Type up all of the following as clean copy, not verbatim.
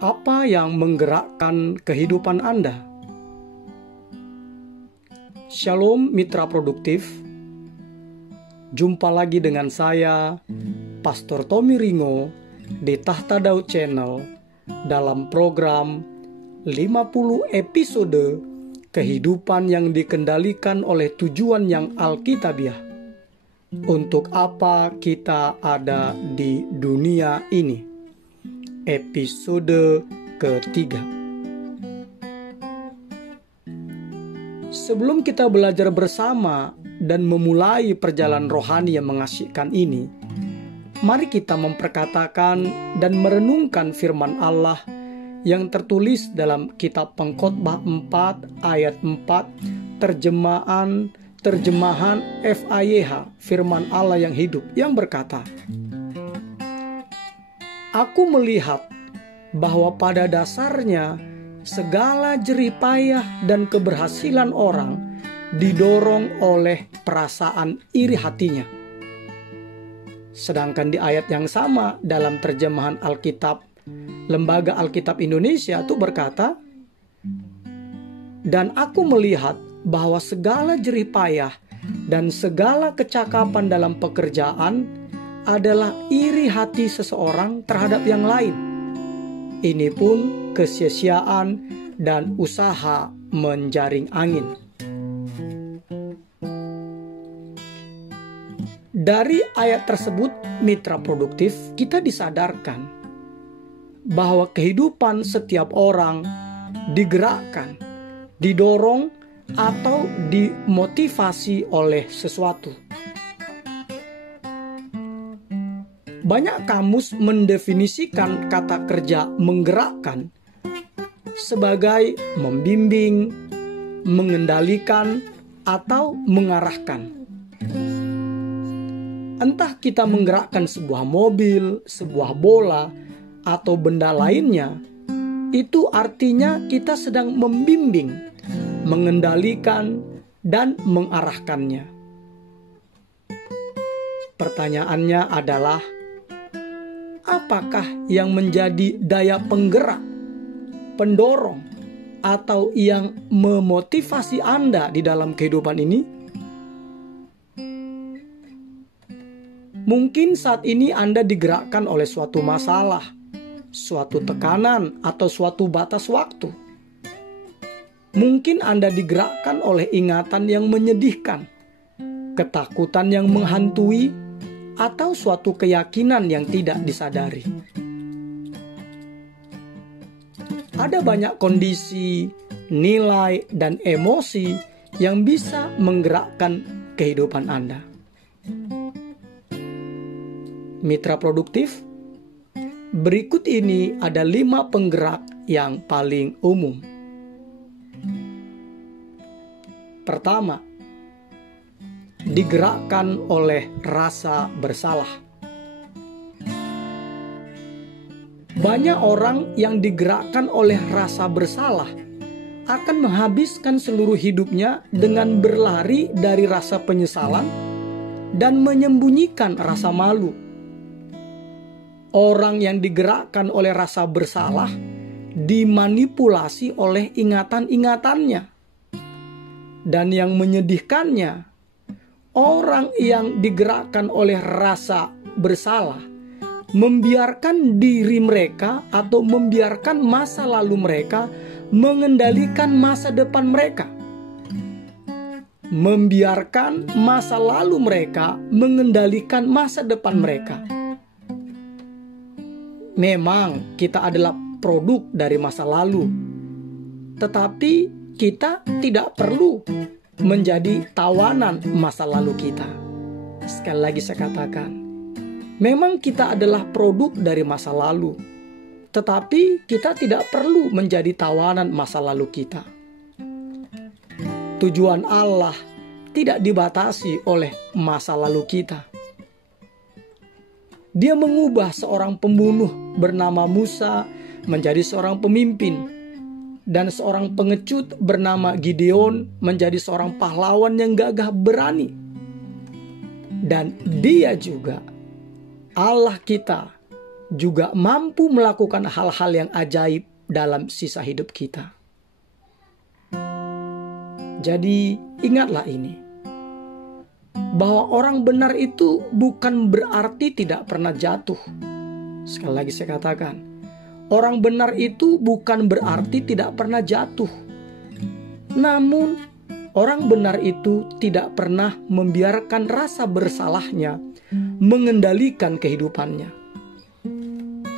Apa yang menggerakkan kehidupan Anda? Shalom mitra produktif. Jumpa lagi dengan saya, Pastor Tommy Ringo, di Tahta Daud Channel dalam program 50 episode kehidupan yang dikendalikan oleh tujuan yang alkitabiah. Untuk apa kita ada di dunia ini? Episode ketiga. Sebelum kita belajar bersama dan memulai perjalanan rohani yang mengasyikkan ini, mari kita memperkatakan dan merenungkan firman Allah yang tertulis dalam kitab Pengkhotbah 4 ayat 4 terjemahan FAYH, firman Allah yang hidup, yang berkata, "Aku melihat bahwa pada dasarnya segala jerih payah dan keberhasilan orang didorong oleh perasaan iri hatinya." Sedangkan di ayat yang sama dalam terjemahan Alkitab, Lembaga Alkitab Indonesia itu berkata, "Dan aku melihat bahwa segala jerih payah dan segala kecakapan dalam pekerjaan adalah iri hati seseorang terhadap yang lain. Ini pun kesia-siaan dan usaha menjaring angin." Dari ayat tersebut, mitra produktif, kita disadarkan bahwa kehidupan setiap orang digerakkan, didorong, atau dimotivasi oleh sesuatu. Banyak kamus mendefinisikan kata kerja menggerakkan sebagai membimbing, mengendalikan, atau mengarahkan. Entah kita menggerakkan sebuah mobil, sebuah bola, atau benda lainnya, itu artinya kita sedang membimbing, mengendalikan, dan mengarahkannya. Pertanyaannya adalah, apakah yang menjadi daya penggerak, pendorong, atau yang memotivasi Anda di dalam kehidupan ini? Mungkin saat ini Anda digerakkan oleh suatu masalah, suatu tekanan, atau suatu batas waktu. Mungkin Anda digerakkan oleh ingatan yang menyedihkan, ketakutan yang menghantui, atau suatu keyakinan yang tidak disadari. Ada banyak kondisi, nilai, dan emosi yang bisa menggerakkan kehidupan Anda. Mitra produktif, berikut ini ada 5 penggerak yang paling umum. Pertama, digerakkan oleh rasa bersalah. Banyak orang yang digerakkan oleh rasa bersalah akan menghabiskan seluruh hidupnya dengan berlari dari rasa penyesalan dan menyembunyikan rasa malu. Orang yang digerakkan oleh rasa bersalah dimanipulasi oleh ingatan-ingatannya. Dan yang menyedihkannya, orang yang digerakkan oleh rasa bersalah membiarkan diri mereka atau membiarkan masa lalu mereka mengendalikan masa depan mereka. Membiarkan masa lalu mereka mengendalikan masa depan mereka. Memang kita adalah produk dari masa lalu, tetapi kita tidak perlu menjadi tawanan masa lalu kita. Sekali lagi saya katakan, memang kita adalah produk dari masa lalu, tetapi kita tidak perlu menjadi tawanan masa lalu kita. Tujuan Allah tidak dibatasi oleh masa lalu kita. Dia mengubah seorang pembunuh bernama Musa menjadi seorang pemimpin, dan seorang pengecut bernama Gideon menjadi seorang pahlawan yang gagah berani. Dan dia juga, Allah kita, juga mampu melakukan hal-hal yang ajaib dalam sisa hidup kita. Jadi ingatlah ini, bahwa orang benar itu bukan berarti tidak pernah jatuh. Sekali lagi saya katakan, orang benar itu bukan berarti tidak pernah jatuh. Namun, orang benar itu tidak pernah membiarkan rasa bersalahnya mengendalikan kehidupannya.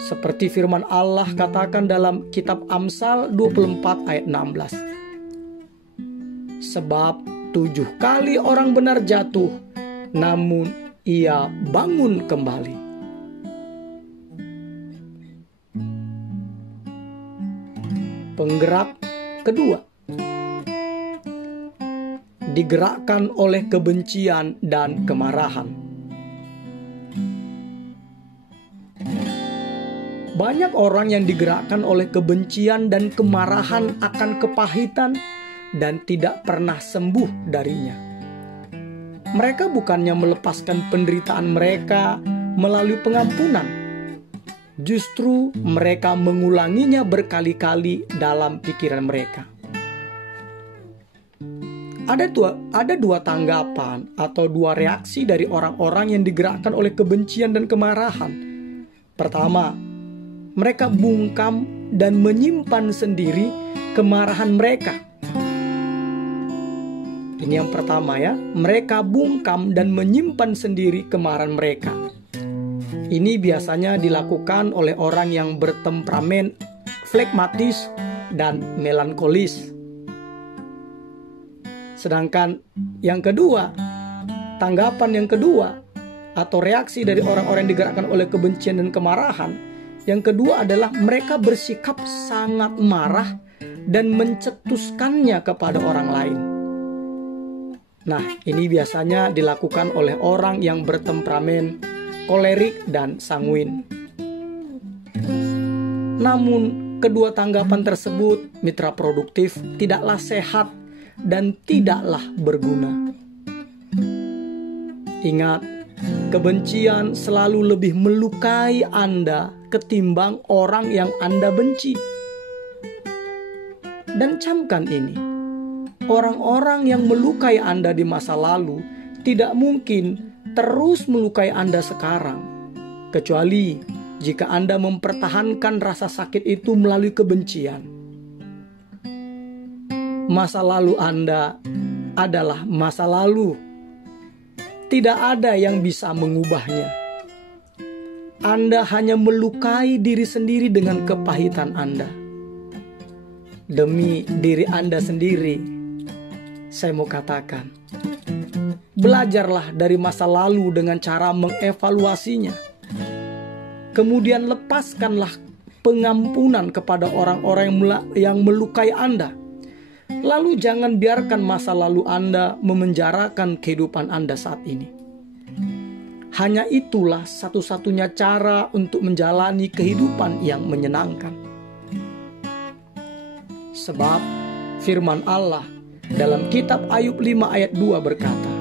Seperti firman Allah katakan dalam kitab Amsal 24 ayat 16. Sebab 7 kali orang benar jatuh, namun ia bangun kembali. Penggerak kedua, digerakkan oleh kebencian dan kemarahan. Banyak orang yang digerakkan oleh kebencian dan kemarahan akan kepahitan dan tidak pernah sembuh darinya. Mereka bukannya melepaskan penderitaan mereka melalui pengampunan. Justru mereka mengulanginya berkali-kali dalam pikiran mereka. Ada dua tanggapan atau dua reaksi dari orang-orang yang digerakkan oleh kebencian dan kemarahan. Pertama, mereka bungkam dan menyimpan sendiri kemarahan mereka. Ini yang pertama ya, mereka bungkam dan menyimpan sendiri kemarahan mereka. Ini biasanya dilakukan oleh orang yang bertemperamen flegmatis dan melankolis. Sedangkan yang kedua, tanggapan yang kedua atau reaksi dari orang-orang yang digerakkan oleh kebencian dan kemarahan, yang kedua adalah mereka bersikap sangat marah dan mencetuskannya kepada orang lain. Nah, ini biasanya dilakukan oleh orang yang bertemperamen kolerik dan sanguin. Namun, kedua tanggapan tersebut, mitra produktif, tidaklah sehat dan tidaklah berguna. Ingat, kebencian selalu lebih melukai Anda ketimbang orang yang Anda benci. Dan camkan ini, orang-orang yang melukai Anda di masa lalu tidak mungkin terus melukai Anda sekarang, kecuali jika Anda mempertahankan rasa sakit itu melalui kebencian. Masa lalu Anda adalah masa lalu. Tidak ada yang bisa mengubahnya. Anda hanya melukai diri sendiri dengan kepahitan Anda. Demi diri Anda sendiri, saya mau katakan, belajarlah dari masa lalu dengan cara mengevaluasinya. Kemudian lepaskanlah pengampunan kepada orang-orang yang melukai Anda. Lalu jangan biarkan masa lalu Anda memenjarakan kehidupan Anda saat ini. Hanya itulah satu-satunya cara untuk menjalani kehidupan yang menyenangkan. Sebab firman Allah dalam kitab Ayub 5 ayat 2 berkata,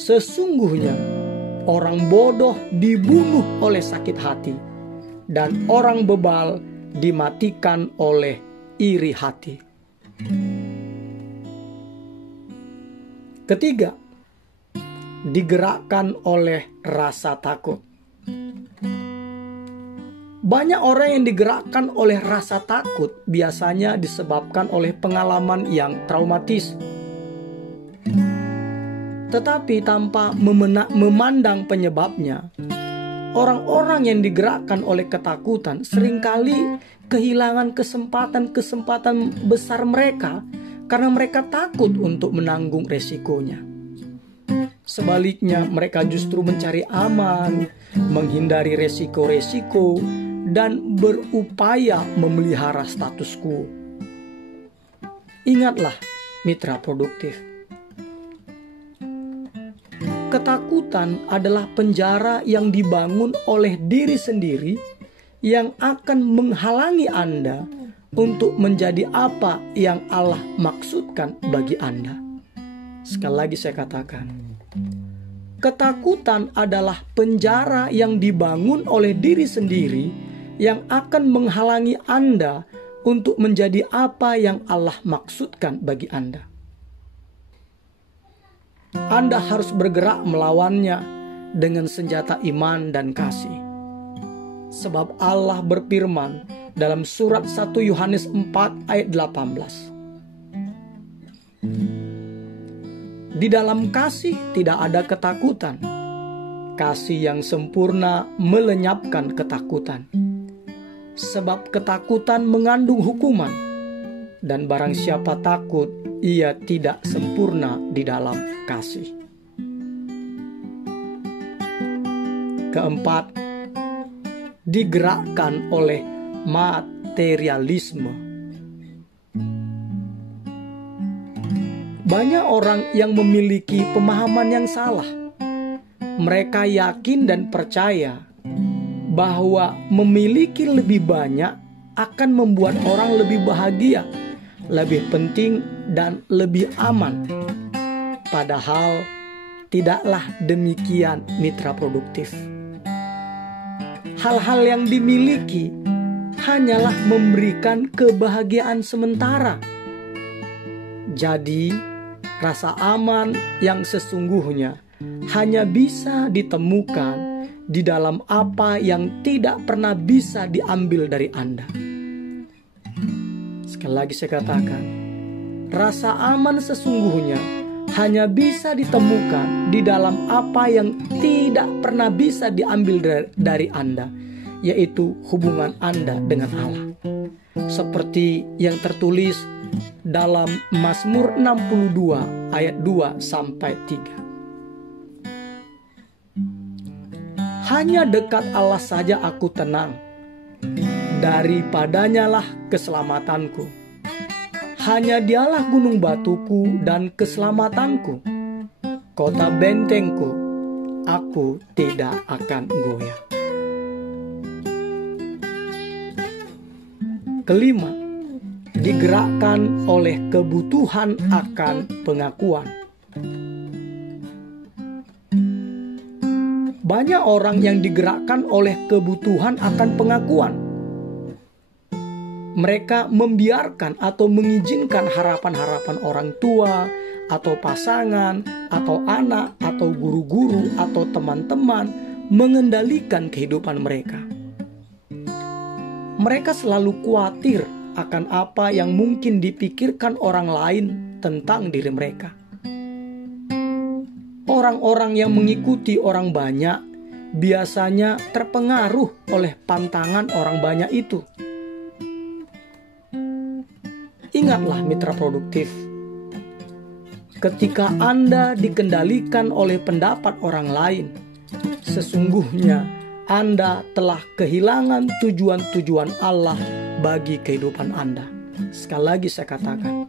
sesungguhnya orang bodoh dibunuh oleh sakit hati, dan orang bebal dimatikan oleh iri hati. Ketiga, digerakkan oleh rasa takut. Banyak orang yang digerakkan oleh rasa takut biasanya disebabkan oleh pengalaman yang traumatis. Tetapi tanpa memandang penyebabnya, orang-orang yang digerakkan oleh ketakutan seringkali kehilangan kesempatan besar mereka karena mereka takut untuk menanggung resikonya. Sebaliknya, mereka justru mencari aman, menghindari resiko-resiko, dan berupaya memelihara status quo. Ingatlah, mitra produktif, ketakutan adalah penjara yang dibangun oleh diri sendiri yang akan menghalangi Anda untuk menjadi apa yang Allah maksudkan bagi Anda. Sekali lagi saya katakan, Ketakutan adalah penjara yang dibangun oleh diri sendiri yang akan menghalangi Anda untuk menjadi apa yang Allah maksudkan bagi Anda. Anda harus bergerak melawannya dengan senjata iman dan kasih. Sebab Allah berfirman dalam surat 1 Yohanes 4 ayat 18. Di dalam kasih tidak ada ketakutan. Kasih yang sempurna melenyapkan ketakutan. Sebab ketakutan mengandung hukuman, dan barang siapa takut, ia tidak sempurna di dalam kasih. Keempat, digerakkan oleh materialisme. Banyak orang yang memiliki pemahaman yang salah. Mereka yakin dan percaya bahwa memiliki lebih banyak akan membuat orang lebih bahagia, lebih penting, dan lebih aman. Padahal tidaklah demikian mitra produktif. Hal-hal yang dimiliki hanyalah memberikan kebahagiaan sementara. Jadi, rasa aman yang sesungguhnya hanya bisa ditemukan di dalam apa yang tidak pernah bisa diambil dari Anda. Sekali lagi saya katakan, rasa aman sesungguhnya hanya bisa ditemukan di dalam apa yang tidak pernah bisa diambil dari Anda, yaitu hubungan Anda dengan Allah. Seperti yang tertulis dalam Mazmur 62 ayat 2 sampai 3. Hanya dekat Allah saja aku tenang, daripadanya lah keselamatanku. Hanya dialah gunung batuku dan keselamatanku, kota bentengku, aku tidak akan goyah. Kelima, digerakkan oleh kebutuhan akan pengakuan. Banyak orang yang digerakkan oleh kebutuhan akan pengakuan. Mereka membiarkan atau mengizinkan harapan-harapan orang tua, atau pasangan, atau anak, atau guru-guru, atau teman-teman mengendalikan kehidupan mereka. Mereka selalu khawatir akan apa yang mungkin dipikirkan orang lain tentang diri mereka. Orang-orang yang mengikuti orang banyak biasanya terpengaruh oleh pantangan orang banyak itu. Ingatlah mitra produktif, ketika Anda dikendalikan oleh pendapat orang lain, sesungguhnya Anda telah kehilangan tujuan-tujuan Allah bagi kehidupan Anda. Sekali lagi saya katakan,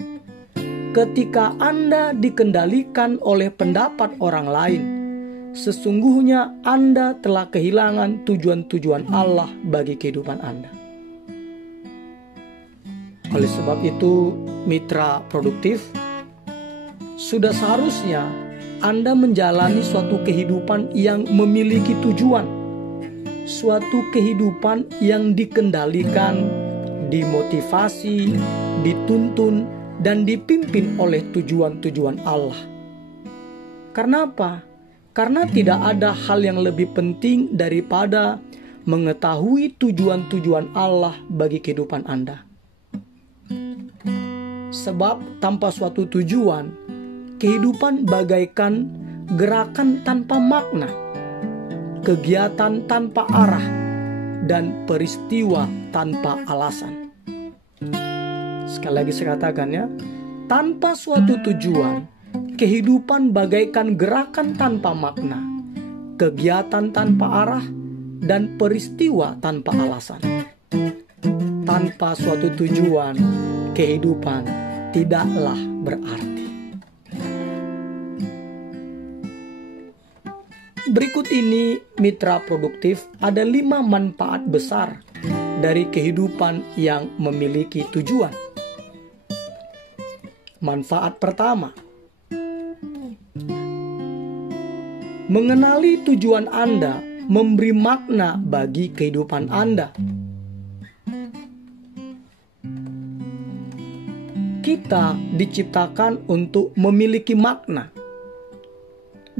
ketika Anda dikendalikan oleh pendapat orang lain, sesungguhnya Anda telah kehilangan tujuan-tujuan Allah bagi kehidupan Anda. Oleh sebab itu, mitra produktif, sudah seharusnya Anda menjalani suatu kehidupan yang memiliki tujuan, suatu kehidupan yang dikendalikan, dimotivasi, dituntun, dan dipimpin oleh tujuan-tujuan Allah. Karena apa? Karena tidak ada hal yang lebih penting daripada mengetahui tujuan-tujuan Allah bagi kehidupan Anda. Sebab tanpa suatu tujuan, kehidupan bagaikan gerakan tanpa makna, kegiatan tanpa arah, dan peristiwa tanpa alasan. Sekali lagi saya katakan ya, tanpa suatu tujuan, kehidupan bagaikan gerakan tanpa makna, kegiatan tanpa arah, dan peristiwa tanpa alasan. Tanpa suatu tujuan, kehidupan tidaklah berarti. Berikut ini mitra produktif, ada 5 manfaat besar dari kehidupan yang memiliki tujuan. Manfaat pertama, Mengenali tujuan Anda memberi makna bagi kehidupan Anda. Kita diciptakan untuk memiliki makna.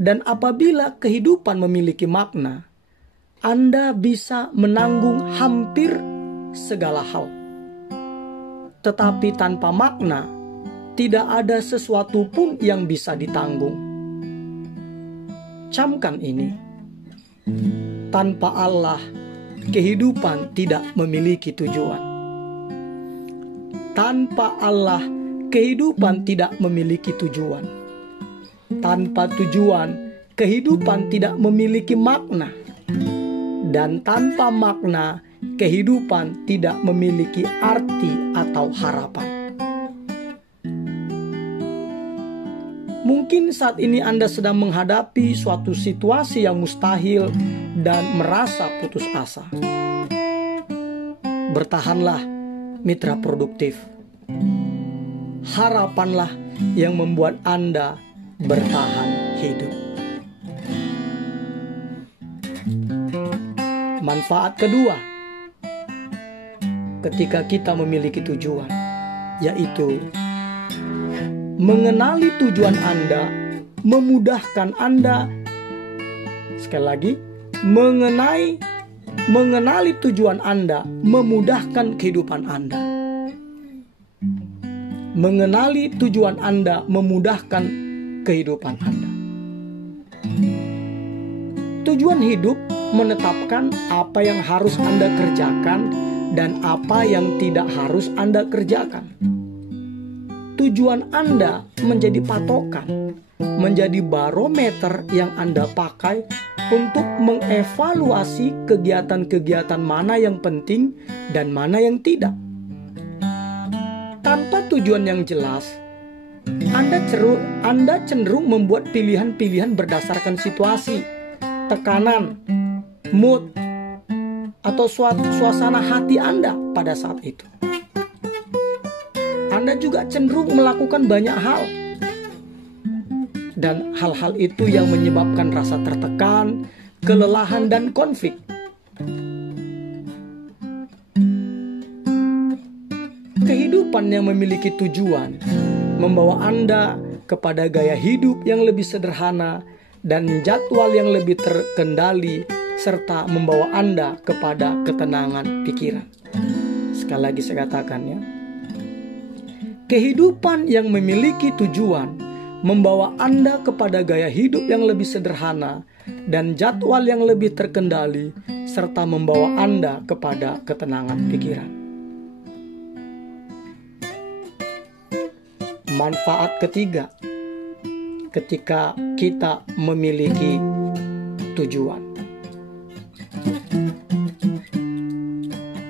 Dan apabila kehidupan memiliki makna, Anda bisa menanggung hampir segala hal. Tetapi tanpa makna, tidak ada sesuatu pun yang bisa ditanggung. Camkan ini. Tanpa Allah, kehidupan tidak memiliki tujuan. Tanpa Allah, kehidupan tidak memiliki tujuan. Tanpa tujuan, kehidupan tidak memiliki makna. Dan tanpa makna, kehidupan tidak memiliki arti atau harapan. Mungkin saat ini Anda sedang menghadapi suatu situasi yang mustahil dan merasa putus asa. Bertahanlah, mitra produktif. Harapanlah yang membuat Anda bertahan hidup. Manfaat kedua, ketika kita memiliki tujuan, yaitu mengenali tujuan Anda memudahkan Anda. Sekali lagi, mengenali tujuan Anda memudahkan kehidupan Anda. Mengenali tujuan Anda memudahkan kehidupan Anda. Tujuan hidup menetapkan apa yang harus Anda kerjakan dan apa yang tidak harus Anda kerjakan. Tujuan Anda menjadi patokan, menjadi barometer yang Anda pakai untuk mengevaluasi kegiatan-kegiatan mana yang penting dan mana yang tidak. Tanpa tujuan yang jelas, Anda cenderung membuat pilihan-pilihan berdasarkan situasi, tekanan, mood, atau suasana hati Anda pada saat itu. Anda juga cenderung melakukan banyak hal. Dan hal-hal itu yang menyebabkan rasa tertekan, kelelahan, dan konflik. Kehidupan yang memiliki tujuan membawa Anda kepada gaya hidup yang lebih sederhana dan jadwal yang lebih terkendali, serta membawa Anda kepada ketenangan pikiran. Sekali lagi saya katakan ya, kehidupan yang memiliki tujuan membawa Anda kepada gaya hidup yang lebih sederhana dan jadwal yang lebih terkendali, serta membawa Anda kepada ketenangan pikiran. Manfaat ketiga, ketika kita memiliki tujuan.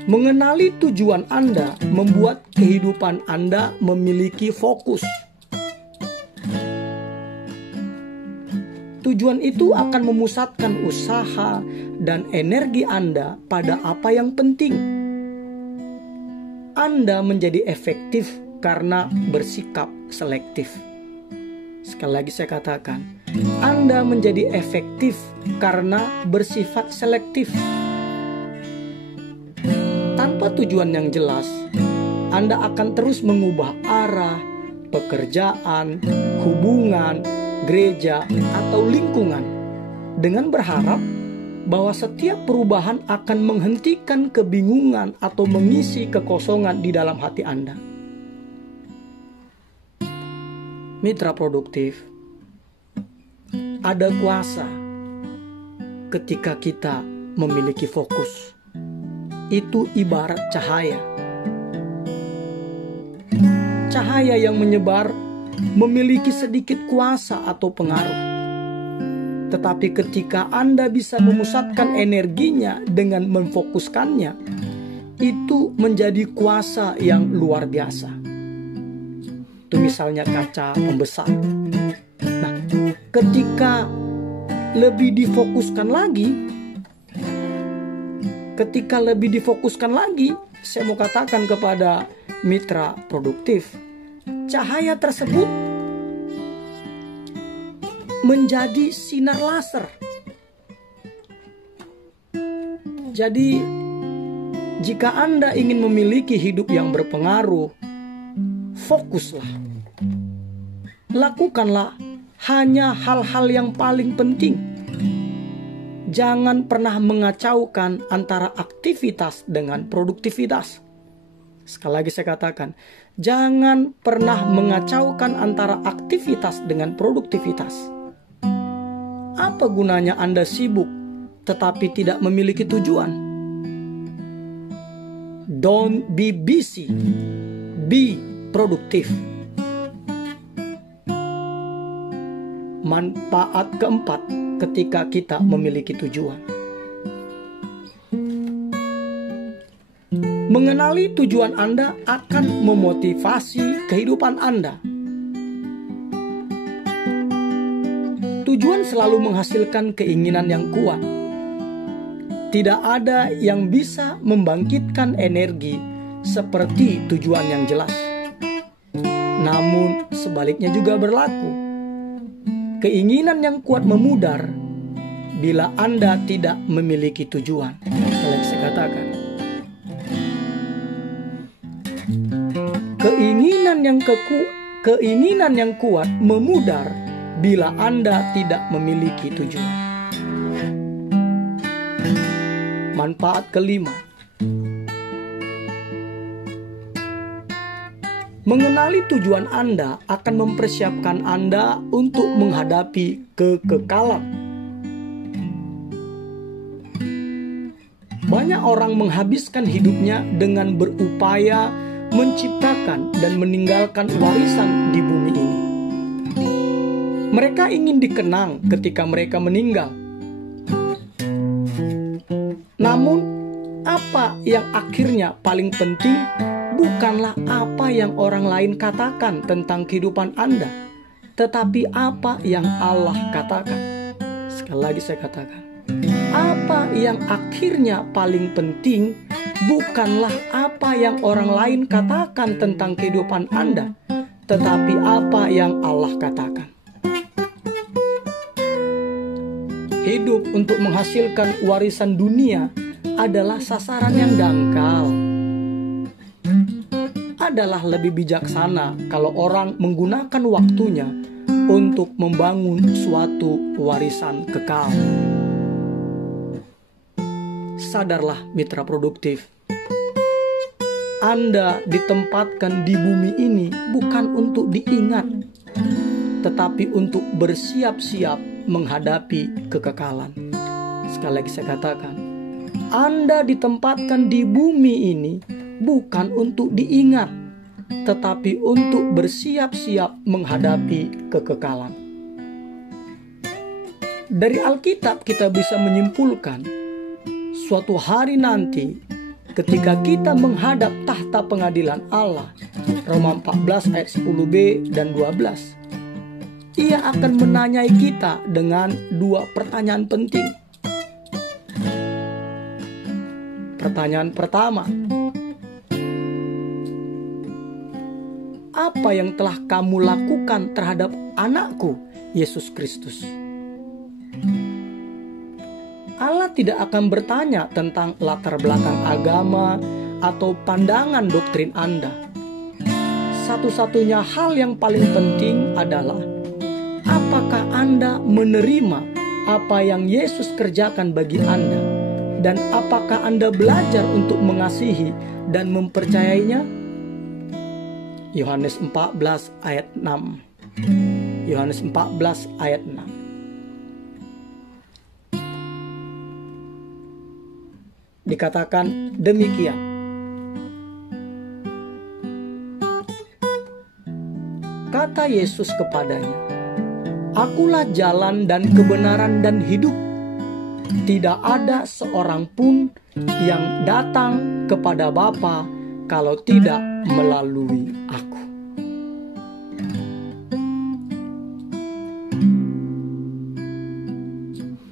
Mengenali tujuan Anda membuat kehidupan Anda memiliki fokus. Tujuan itu akan memusatkan usaha dan energi Anda pada apa yang penting. Anda menjadi efektif karena bersikap selektif. Sekali lagi saya katakan, Anda menjadi efektif karena bersifat selektif. Tanpa tujuan yang jelas, Anda akan terus mengubah arah, pekerjaan, hubungan, gereja, atau lingkungan dengan berharap bahwa setiap perubahan akan menghentikan kebingungan atau mengisi kekosongan di dalam hati Anda. Mitra produktif, ada kuasa ketika kita memiliki fokus. Itu ibarat cahaya. Cahaya yang menyebar memiliki sedikit kuasa atau pengaruh. Tetapi ketika Anda bisa memusatkan energinya dengan memfokuskannya, itu menjadi kuasa yang luar biasa. Itu misalnya kaca pembesar. Nah, ketika lebih difokuskan lagi, saya mau katakan kepada mitra produktif, cahaya tersebut menjadi sinar laser. Jadi, jika Anda ingin memiliki hidup yang berpengaruh, fokuslah. Lakukanlah hanya hal-hal yang paling penting. Jangan pernah mengacaukan antara aktivitas dengan produktivitas. Sekali lagi saya katakan, jangan pernah mengacaukan antara aktivitas dengan produktivitas. Apa gunanya Anda sibuk tetapi tidak memiliki tujuan? Don't be busy, be produktif. Manfaat keempat ketika kita memiliki tujuan. Mengenali tujuan Anda akan memotivasi kehidupan Anda. Tujuan selalu menghasilkan keinginan yang kuat. Tidak ada yang bisa membangkitkan energi seperti tujuan yang jelas. Namun sebaliknya juga berlaku. Keinginan yang kuat memudar bila Anda tidak memiliki tujuan. Kalau saya katakan, keinginan yang kuat memudar bila Anda tidak memiliki tujuan. Manfaat kelima. Mengenali tujuan Anda akan mempersiapkan Anda untuk menghadapi kekekalan. Banyak orang menghabiskan hidupnya dengan berupaya menciptakan dan meninggalkan warisan di bumi ini. Mereka ingin dikenang ketika mereka meninggal. Namun, apa yang akhirnya paling penting bukanlah apa yang orang lain katakan tentang kehidupan Anda, tetapi apa yang Allah katakan. Sekali lagi saya katakan, apa yang akhirnya paling penting bukanlah apa yang orang lain katakan tentang kehidupan Anda, tetapi apa yang Allah katakan. Hidup untuk menghasilkan warisan dunia adalah sasaran yang dangkal. Adalah lebih bijaksana kalau orang menggunakan waktunya untuk membangun suatu warisan kekal. Sadarlah mitra produktif. Anda ditempatkan di bumi ini bukan untuk diingat, tetapi untuk bersiap-siap menghadapi kekekalan. Sekali lagi saya katakan, Anda ditempatkan di bumi ini bukan untuk diingat, tetapi untuk bersiap-siap menghadapi kekekalan. Dari Alkitab kita bisa menyimpulkan, suatu hari nanti ketika kita menghadap tahta pengadilan Allah, Roma 14 ayat 10b dan 12, Ia akan menanyai kita dengan dua pertanyaan penting. Pertanyaan pertama, apa yang telah kamu lakukan terhadap anakku, Yesus Kristus? Allah tidak akan bertanya tentang latar belakang agama atau pandangan doktrin Anda. Satu-satunya hal yang paling penting adalah apakah Anda menerima apa yang Yesus kerjakan bagi Anda, dan apakah Anda belajar untuk mengasihi dan mempercayainya? Yohanes 14 ayat 6. Yohanes 14 ayat 6. Dikatakan demikian. Kata Yesus kepadanya, Akulah jalan dan kebenaran dan hidup. Tidak ada seorang pun yang datang kepada Bapa kalau tidak melalui aku.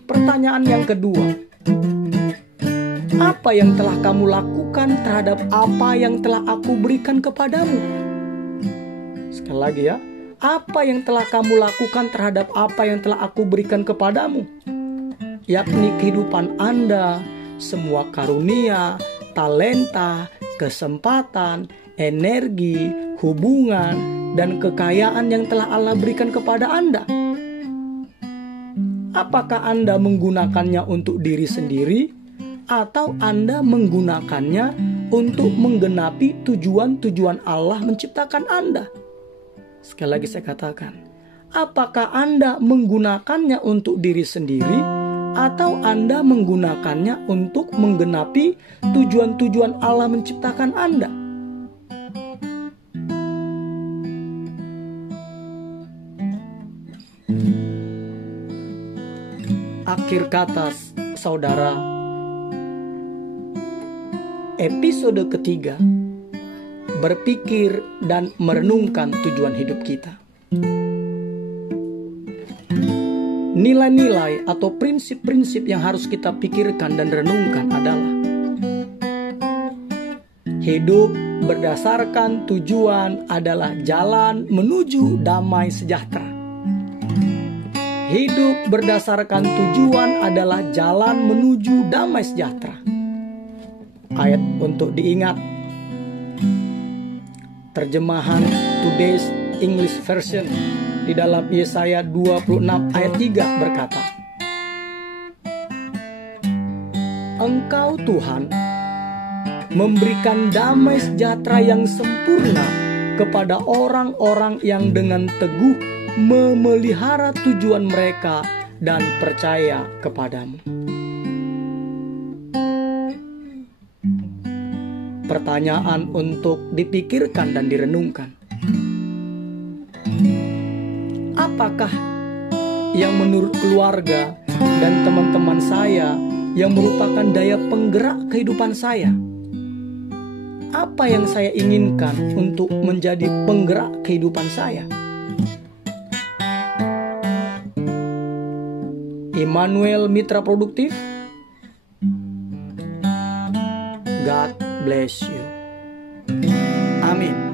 Pertanyaan yang kedua, apa yang telah kamu lakukan terhadap apa yang telah aku berikan kepadamu? Sekali lagi ya, apa yang telah kamu lakukan terhadap apa yang telah aku berikan kepadamu, yakni kehidupan Anda, semua karunia, talenta, kesempatan, energi, hubungan, dan kekayaan yang telah Allah berikan kepada Anda? Apakah Anda menggunakannya untuk diri sendiri, atau Anda menggunakannya untuk menggenapi tujuan-tujuan Allah menciptakan Anda? Sekali lagi saya katakan, apakah Anda menggunakannya untuk diri sendiri, atau Anda menggunakannya untuk menggenapi tujuan-tujuan Allah menciptakan Anda? Akhir kata, saudara, episode ketiga, berpikir dan merenungkan tujuan hidup kita. Nilai-nilai atau prinsip-prinsip yang harus kita pikirkan dan renungkan adalah: hidup berdasarkan tujuan adalah jalan menuju damai sejahtera. Hidup berdasarkan tujuan adalah jalan menuju damai sejahtera. Ayat untuk diingat. Terjemahan Today's English Version di dalam Yesaya 26 ayat 3 berkata, Engkau Tuhan memberikan damai sejahtera yang sempurna kepada orang-orang yang dengan teguh memelihara tujuan mereka dan percaya kepadamu. Pertanyaan untuk dipikirkan dan direnungkan. Apakah yang menurut keluarga dan teman-teman saya yang merupakan daya penggerak kehidupan saya? Apa yang saya inginkan untuk menjadi penggerak kehidupan saya? Immanuel Mitra Produktif. God bless you. Amin.